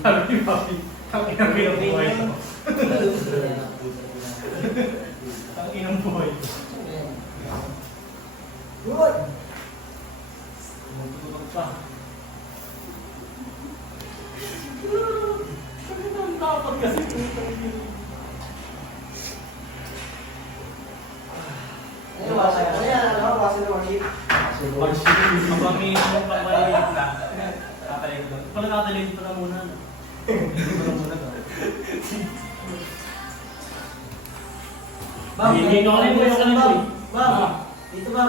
Sabi ni Papi, ang inang buhay ito. Ang inang buhay ito. Good! Magtutulog pa. Ang dapat kasi Ano ba? Ano yan? Ano ba? Wasin na worship? pag-ship, mapamili mo pa maliit na. Katalig doon. Pala katalig pa na muna. Ma'am, Hindi ko alam kung ano ma'am. eh. Ma'am, dito ma'am.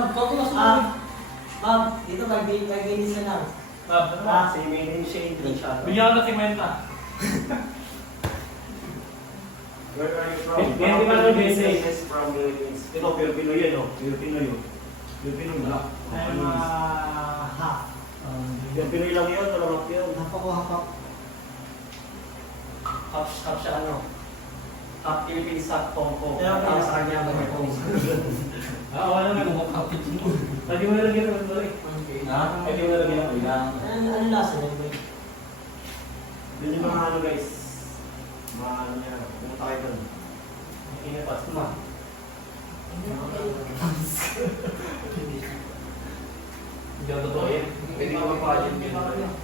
Ma'am, dito mag-inis na lang. Bab, Si Minin Shane, siya. bigyan ko ng 50. Where are you from? Hindi man ako busy. This is from Philippines. Ito, Pilipino yan, no? Pilipino yun. Pilipino black. I'm half. Pilipino lang yun, malamang yun. Half ako, half ako. Half siya ano? Half Philippines, half Hong Kong. Kaya Kaya sa kanya ang Hong Kong. Wala na kumakapit mo. Pwede mo nalagyan naman ito eh. Ha? Pwede mo nalagyan ako. Ano lasa nyo ba? Yun yung mga ano guys. Mga ano niya. Pumunta kayo doon. Inapas mo. Hindi ako totoo yan. Pwede ka mag-budget yun.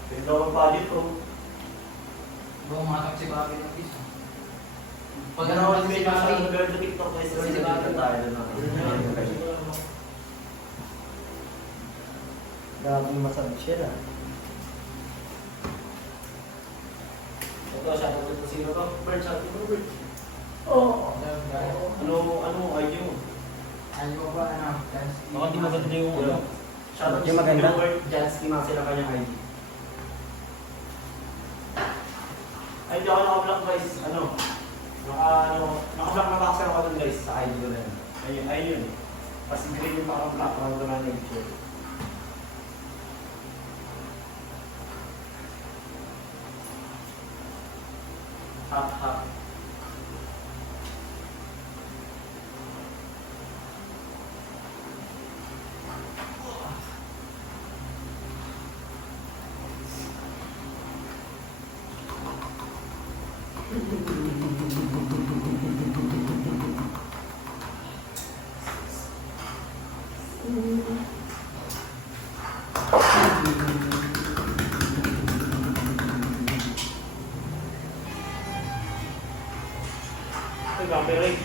Pwede ka mag-budget ko. Bumatak si Bakit ng piso. Pag ano ako may nasa girl sa TikTok guys. Kasi nagkita tayo doon. Daming masabi siya na. Ito, siya naman ito. Sino ka? Bird, siya ito. Bird. Oo. Ano, ID mo? Ano mo ba, ano? Baka di maganda yung ano. Shoutout Yung maganda? Bird. Jansky mga sila kanyang ID. Ay, hindi ako naka-block guys. Naka-block na boxer ako dun guys sa ID ko na yun. Ayun yun. Kasi green yung naka-block. Ako na nag-share. Hap. Ay, copyright.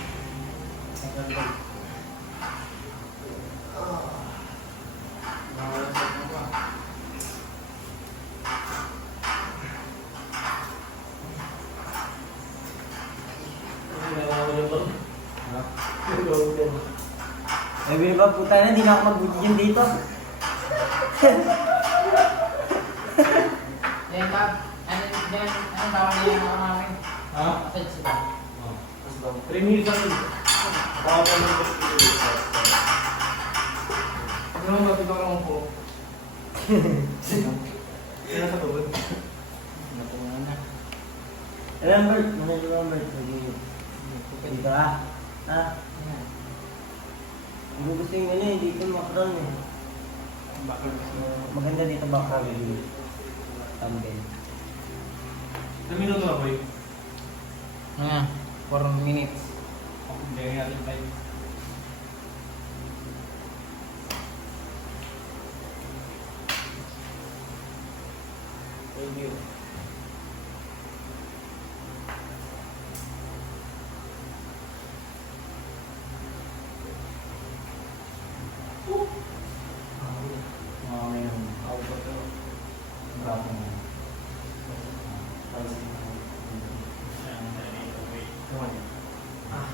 Eh, Will ba, puta na, di na ako mag-video dito. Yan, Bob. Ano tawag niya yung mga namin? Ha? Message sila. 3 minutes lang yun. Ano mo matutulong po? Kaya sa tubod. Natungan na. Alam, Bert, manalo ba, Bert? Dito ah. Ha? Yan. Hindi gusto yung ano eh, dito background eh. Maganda dito background eh. Thumbnail. 3 minuto na boy. Ano yan? 4 minutes. Hindi natin tayo. Thank you. Ayan, 3 minutes, boy. Ah.